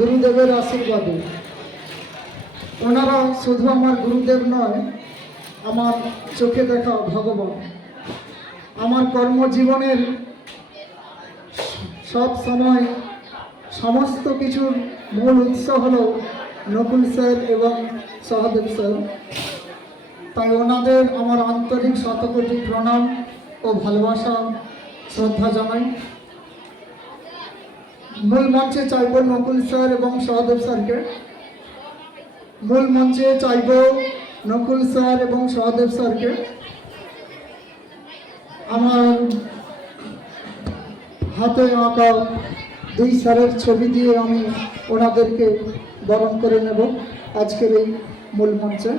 গুরুদেবের আশীর্বাদে। ওনারা শুধু আমার গুরুদেব নয়, আমার চোখে দেখা ভগবান। আমার কর্মজীবনের সব সময় সমস্ত কিছুর মূল উৎস হল নকুল স্যার এবং সহদেব স্যার। তাই ওনাদের আমার আন্তরিক শতকোটি প্রণাম ও ভালোবাসা, শ্রদ্ধা জানাই। মূল মঞ্চে চাইব নকুল স্যার এবং সহদেব স্যারকে। মূল মঞ্চে চাইব নকুল স্যার এবং সহদেব স্যারকে। আমার হাতে আঁকা দুই স্যারের ছবি দিয়ে আমি ওনাদেরকে বরণ করে নেব আজকের এই মূল মঞ্চে।